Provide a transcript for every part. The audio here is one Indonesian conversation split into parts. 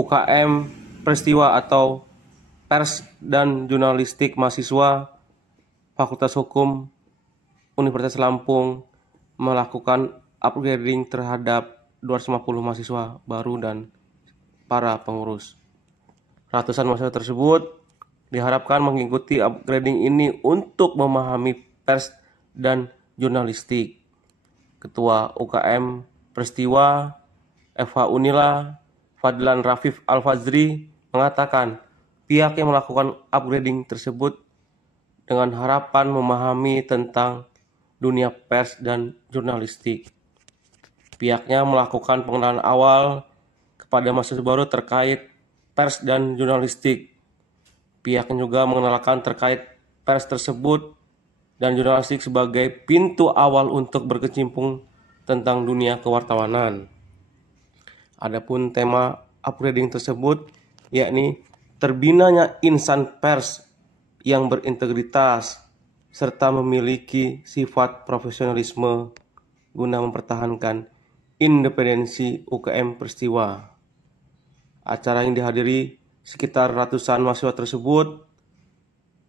UKM Peristiwa atau Pers dan Jurnalistik Mahasiswa Fakultas Hukum Universitas Lampung melakukan upgrading terhadap 250 mahasiswa baru dan para pengurus. Ratusan mahasiswa tersebut diharapkan mengikuti upgrading ini untuk memahami pers dan jurnalistik. Ketua UKM Peristiwa FH Unila Fadlan Rafif Al-Fazri mengatakan pihak yang melakukan upgrading tersebut dengan harapan memahami tentang dunia pers dan jurnalistik. Pihaknya melakukan pengenalan awal kepada mahasiswa baru terkait pers dan jurnalistik. Pihaknya juga mengenalkan terkait pers tersebut dan jurnalistik sebagai pintu awal untuk berkecimpung tentang dunia kewartawanan. Adapun tema upgrading tersebut yakni terbinanya insan pers yang berintegritas serta memiliki sifat profesionalisme guna mempertahankan independensi UKM Peristiwa. Acara yang dihadiri sekitar ratusan mahasiswa tersebut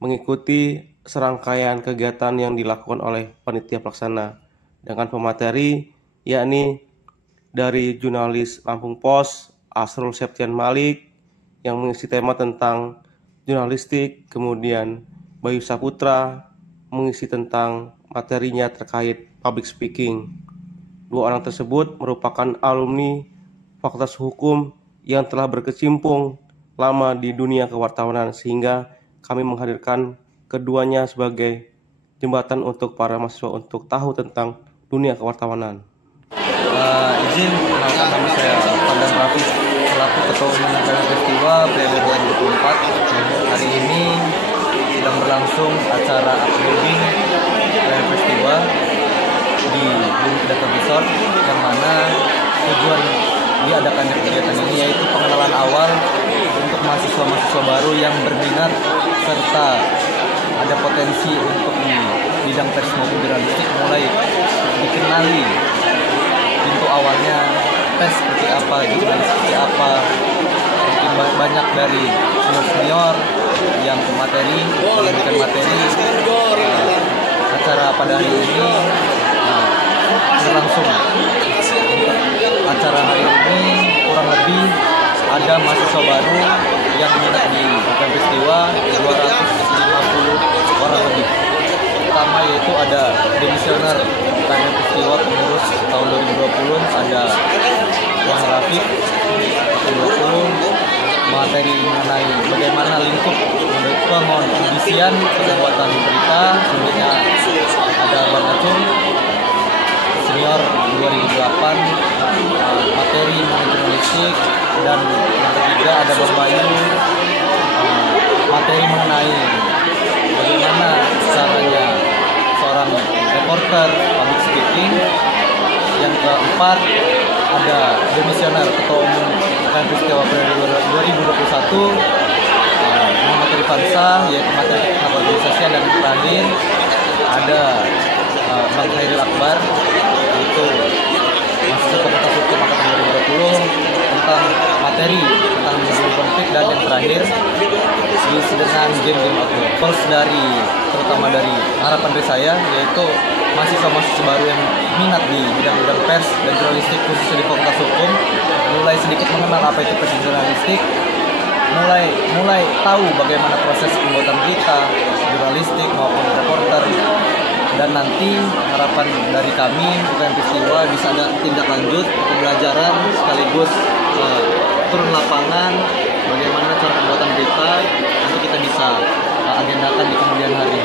mengikuti serangkaian kegiatan yang dilakukan oleh panitia pelaksana dengan pemateri yakni dari jurnalis Lampung Pos Asrul Septian Malik yang mengisi tema tentang jurnalistik, kemudian Bayu Saputra mengisi tentang materinya terkait public speaking. Dua orang tersebut merupakan alumni Fakultas Hukum yang telah berkecimpung lama di dunia kewartawanan, sehingga kami menghadirkan keduanya sebagai jembatan untuk para mahasiswa untuk tahu tentang dunia kewartawanan. Izin mengenalkan nama saya Fadlan Rafif selaku Ketua Umum UKM Peristiwa periode 2024. Hari ini sedang berlangsung acara upgrading UKM Peristiwa di Data Resort, yang mana tujuan diadakannya kegiatan ini yaitu pengenalan awal untuk mahasiswa-mahasiswa baru yang berminat serta ada potensi untuk di bidang pers maupun jurnalistik, mulai dikenali pintu awalnya pers seperti apa, jurnalis seperti apa. Mungkin banyak dari senior yang memberikan materi. Acara pada hari ini berlangsung. Acara hari ini kurang lebih ada mahasiswa baru yang minat di UKM Peristiwa 250 orang lebih. Pertama yaitu ada demisioner UKM Peristiwa pengurus tahun 2020, ada Bang Rafif 2020, materi mengenai bagaimana lingkup pengondisian pembuatan berita. Selanjutnya ada Bang Acung senior 2008, materi mengenai jurnalistik. Dan yang ketiga ada Bang Bayu, materi mengenai bagaimana caranya seorang reporter public speaking. Yang keempat ada demisioner Ketua Umum UKM Peristiwa periode 2021 Muhammad Rifansa, yaitu materi organisasi. Dan yang terakhir ada Bang Khairil Akbar, yaitu mahasiswa Fakultas Hukum angkatan 2020 tentang materi tentang manajemen konflik. Dan yang terakhir diisi dengan game-game outdoor. Goals terutama dari harapan dari saya yaitu mahasiswa-mahasiswa baru yang minat di bidang-bidang pers dan jurnalistik khususnya di Fakultas Hukum mulai sedikit mengenal apa itu pers dan jurnalistik, mulai tahu bagaimana proses pembuatan berita jurnalistik maupun reporter. Dan nanti harapan dari kami UKM Peristiwa bisa ada tindak lanjut pembelajaran sekaligus turun lapangan bagaimana cara pembuatan berita, nanti kita bisa agendakan di kemudian hari.